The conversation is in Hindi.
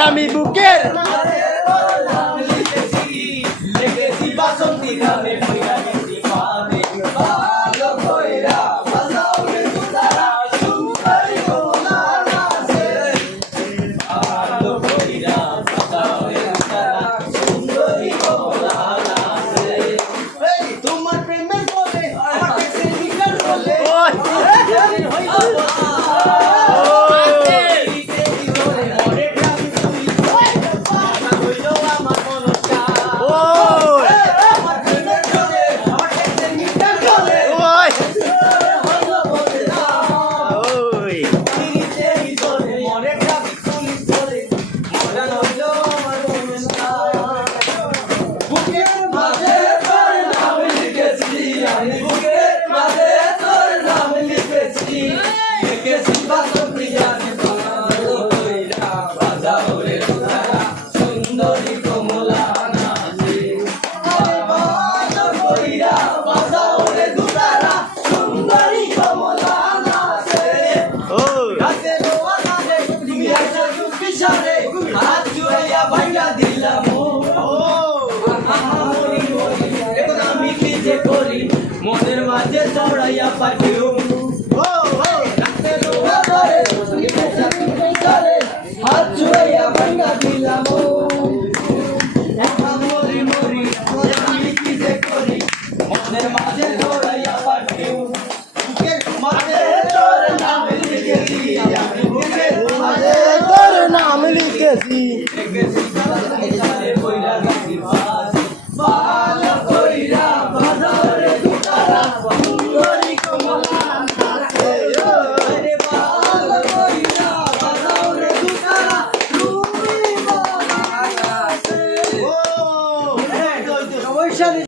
আমি বুকের माझे सावळाया परफ्यूम रखते दो तो हमारे सारे हाथ छुड़ैया बंगा दिला मो देखा मोरी मोरी देखा मिकी से कोरी। मोने माझे सावळाया परफ्यूम के माझे तोर नाम लिखे सी। माझे तोर नाम लिखे सी। muchas